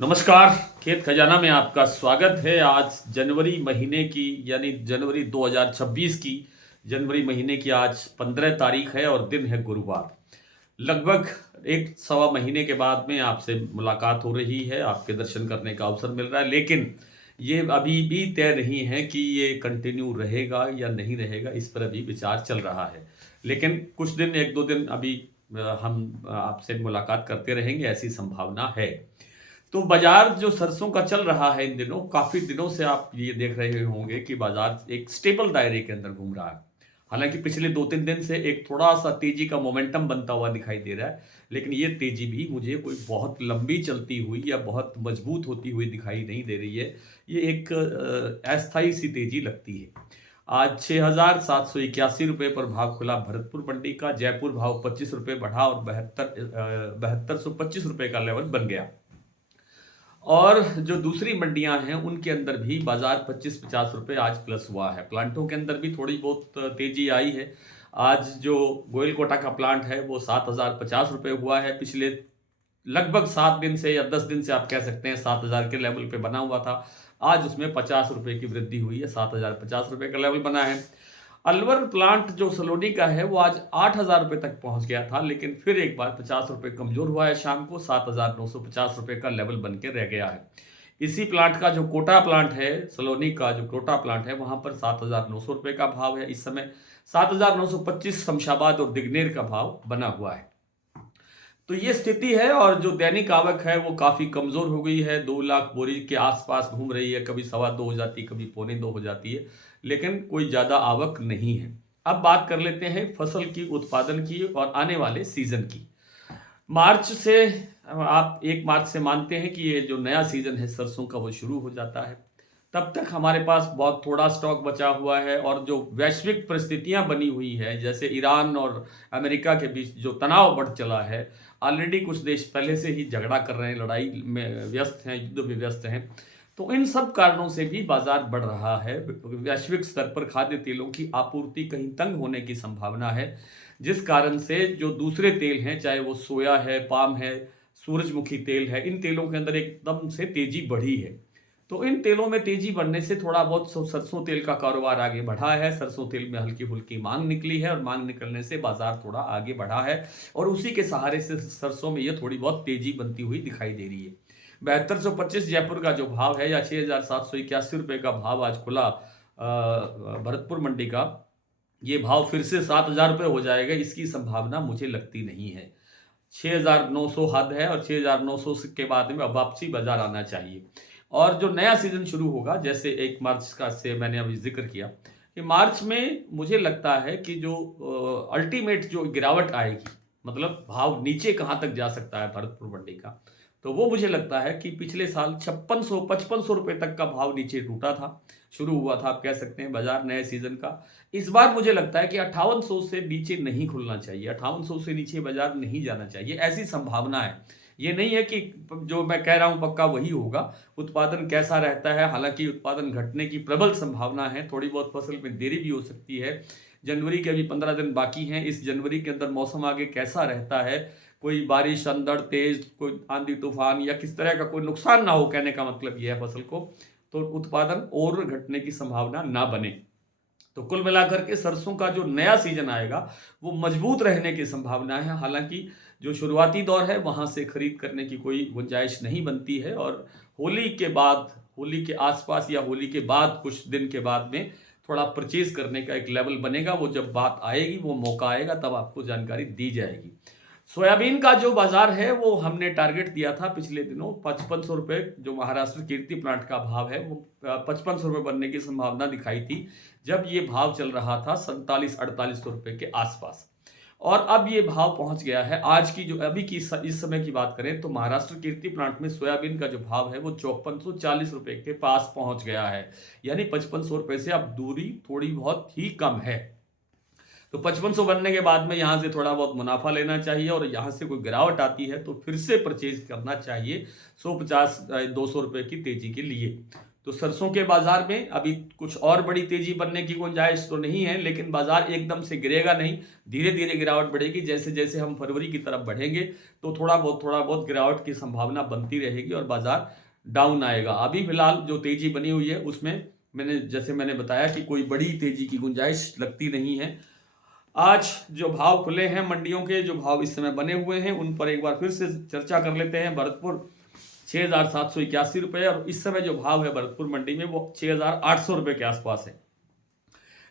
नमस्कार। खेत खजाना में आपका स्वागत है। आज जनवरी महीने की यानी जनवरी 2026 की जनवरी महीने की आज 15 तारीख है और दिन है गुरुवार। लगभग एक सवा महीने के बाद में आपसे मुलाकात हो रही है, आपके दर्शन करने का अवसर मिल रहा है, लेकिन ये अभी भी तय नहीं है कि ये कंटिन्यू रहेगा या नहीं रहेगा, इस पर अभी विचार चल रहा है। लेकिन कुछ दिन 1-2 दिन अभी हम आपसे मुलाकात करते रहेंगे, ऐसी संभावना है। तो बाजार जो सरसों का चल रहा है इन दिनों, काफ़ी दिनों से आप ये देख रहे होंगे कि बाजार एक स्टेबल दायरे के अंदर घूम रहा है। हालाँकि पिछले 2-3 दिन से एक थोड़ा-सा तेज़ी का मोमेंटम बनता हुआ दिखाई दे रहा है, लेकिन ये तेज़ी भी मुझे कोई बहुत लंबी चलती हुई या बहुत मजबूत होती हुई दिखाई नहीं दे रही है। ये एक अस्थायी सी तेज़ी लगती है। आज ₹6,781 पर भाव खुला भरतपुर मंडी का, जयपुर भाव ₹25 बढ़ा और ₹7225 का लेवल बन गया। और जो दूसरी मंडियाँ हैं, उनके अंदर भी बाज़ार 25-50 रुपए आज प्लस हुआ है। प्लांटों के अंदर भी थोड़ी बहुत तेज़ी आई है। आज जो गोयलकोटा का प्लांट है, वो ₹7,050 हुआ है। पिछले लगभग 7 दिन से या 10 दिन से आप कह सकते हैं 7,000 के लेवल पे बना हुआ था। आज उसमें ₹50 की वृद्धि हुई है, ₹7,050 का लेवल बना है। अलवर प्लांट जो सलोनी का है वो आज ₹8,000 तक पहुंच गया था, लेकिन फिर एक बार ₹50 कमजोर हुआ है। शाम को ₹7,950 का लेवल बन के रह गया है। इसी प्लांट का जो कोटा प्लांट है, सलोनी का जो कोटा प्लांट है, वहां पर ₹7,900 का भाव है। इस समय 7,925 शमशाबाद और दिग्नेर का भाव बना हुआ है। तो ये स्थिति है और जो दैनिक आवक है वो काफ़ी कमज़ोर हो गई है। 2 लाख बोरी के आसपास घूम रही है, कभी सवा 2 हो जाती है, कभी पौने 2 हो जाती है, लेकिन कोई ज़्यादा आवक नहीं है। अब बात कर लेते हैं फसल की, उत्पादन की और आने वाले सीज़न की। मार्च से आप 1 मार्च से मानते हैं कि ये जो नया सीज़न है सरसों का वो शुरू हो जाता है। तब तक हमारे पास बहुत थोड़ा स्टॉक बचा हुआ है और जो वैश्विक परिस्थितियाँ बनी हुई है, जैसे ईरान और अमेरिका के बीच जो तनाव बढ़ चला है, ऑलरेडी कुछ देश पहले से ही झगड़ा कर रहे हैं, लड़ाई में व्यस्त हैं, युद्ध में व्यस्त हैं। तो इन सब कारणों से भी बाज़ार बढ़ रहा है। वैश्विक स्तर पर खाद्य तेलों की आपूर्ति कहीं तंग होने की संभावना है, जिस कारण से जो दूसरे तेल हैं, चाहे वो सोया है, पाम है, सूरजमुखी तेल है, इन तेलों के अंदर एकदम से तेज़ी बढ़ी है। तो इन तेलों में तेज़ी बढ़ने से थोड़ा बहुत सरसों तेल का कारोबार आगे बढ़ा है। सरसों तेल में हल्की-फुल्की माँग निकली है और माँग निकलने से बाज़ार थोड़ा आगे बढ़ा है और उसी के सहारे से सरसों में ये थोड़ी बहुत तेज़ी बनती हुई दिखाई दे रही है। 7225 जयपुर का जो भाव है या ₹6,781 का भाव आज खुला भरतपुर मंडी का, ये भाव फिर से ₹7,000 हो जाएगा, इसकी संभावना मुझे लगती नहीं है। 6,900 हद है और 6,900 के बाद में अब वापसी बाजार आना चाहिए। और जो नया सीज़न शुरू होगा, जैसे 1 मार्च का से मैंने अभी ज़िक्र किया कि मार्च में मुझे लगता है कि जो अल्टीमेट जो गिरावट आएगी, मतलब भाव नीचे कहाँ तक जा सकता है भरतपुर मंडी का, तो वो मुझे लगता है कि पिछले साल 5600-5500 रुपए तक का भाव नीचे टूटा था, शुरू हुआ था, आप कह सकते हैं बाजार नए सीज़न का। इस बार मुझे लगता है कि 5800 से नीचे नहीं खुलना चाहिए, 5800 से नीचे बाजार नहीं जाना चाहिए, ऐसी संभावना है। ये नहीं है कि जो मैं कह रहा हूँ पक्का वही होगा। उत्पादन कैसा रहता है, हालाँकि उत्पादन घटने की प्रबल संभावना है, थोड़ी बहुत फसल में देरी भी हो सकती है। जनवरी के अभी 15 दिन बाकी हैं, इस जनवरी के अंदर मौसम आगे कैसा रहता है, कोई बारिश, अंधड़, तेज़, कोई आंधी-तूफ़ान या किस तरह का कोई नुकसान ना हो, कहने का मतलब ये है फसल को, तो उत्पादन और घटने की संभावना ना बने। तो कुल मिलाकर के सरसों का जो नया सीज़न आएगा, वो मजबूत रहने की संभावना है। हालाँकि जो शुरुआती दौर है, वहाँ से खरीद करने की कोई गुंजाइश नहीं बनती है और होली के बाद, होली के आस-पास या होली के बाद कुछ दिन के बाद में थोड़ा परचेज़ करने का एक लेवल बनेगा। वो जब बात आएगी, वो मौका आएगा, तब आपको जानकारी दी जाएगी। सोयाबीन का जो बाज़ार है, वो हमने टारगेट दिया था पिछले दिनों ₹5500, जो महाराष्ट्र कीर्ति प्लांट का भाव है, वो ₹5500 बनने की संभावना दिखाई थी, जब ये भाव चल रहा था ₹4700-4800 के आसपास। और अब ये भाव पहुंच गया है। आज की जो अभी की इस समय की बात करें तो महाराष्ट्र कीर्ति प्लांट में सोयाबीन का जो भाव है वो ₹5440 के पास पहुंच गया है। यानी ₹5500 से अब दूरी थोड़ी बहुत ही कम है। तो 5500 बनने के बाद में यहाँ से थोड़ा बहुत मुनाफा लेना चाहिए और यहाँ से कोई गिरावट आती है तो फिर से परचेज करना चाहिए 150 ₹200 की तेजी के लिए। तो सरसों के बाजार में अभी कुछ और बड़ी तेजी बनने की गुंजाइश तो नहीं है, लेकिन बाजार एकदम से गिरेगा नहीं, धीरे धीरे गिरावट बढ़ेगी। जैसे जैसे हम फरवरी की तरफ बढ़ेंगे तो थोड़ा बहुत गिरावट की संभावना बनती रहेगी और बाजार डाउन आएगा। अभी फिलहाल जो तेजी बनी हुई है उसमें मैंने बताया कि कोई बड़ी तेजी की गुंजाइश लगती नहीं है। आज जो भाव खुले हैं मंडियों के, जो भाव इस समय बने हुए हैं, उन पर एक बार फिर से चर्चा कर लेते हैं। भरतपुर 6,781 रुपए, और इस समय जो भाव है भरतपुर मंडी में वो 6,800 रुपए के आसपास है।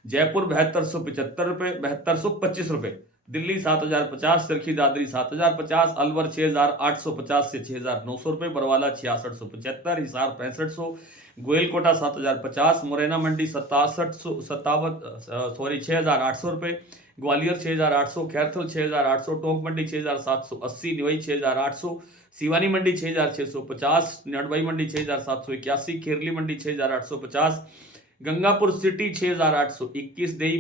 जयपुर 7275 रुपए, 7225 रुपए। दिल्ली 7,050, चरखी दादरी 7,050, अलवर 6,850 से 6,900 रुपए, बरवाला 6,675, हिसार 6,500, गोयलकोटा 7,050, मुरैना मंडी 6,800 रुपए, ग्वालियर 6,800, खैरथल 6,800, टोंक मंडी 6,780, निवई 6,800, सिवानी मंडी 6,650, नडवाई मंडी 6,781, खेरली मंडी 6,850, गंगापुर सिटी 6,821, देई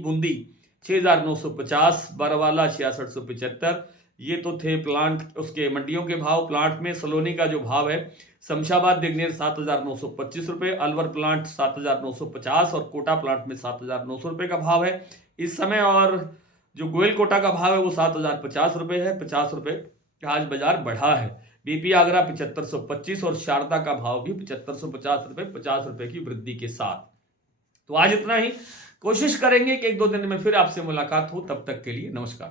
बूंदी 6,950, बरवाला 6,675। ये तो थे प्लांट उसके मंडियों के भाव। प्लांट में सलोनी का जो भाव है, शमशाबाद दिग्नेर 7,925 रुपए, अलवर प्लांट 7,950 और कोटा प्लांट में 7,900 रुपए का भाव है इस समय। और जो गोयल कोटा का भाव है वो 7,050 रुपए है, 50 रुपए आज बाजार बढ़ा है। बीपी आगरा 7,525 और शारदा का भाव भी 7,550 रुपए, 50 रुपए की वृद्धि के साथ। तो आज इतना ही। कोशिश करेंगे कि 1-2 दिन में फिर आपसे मुलाकात हो। तब तक के लिए नमस्कार।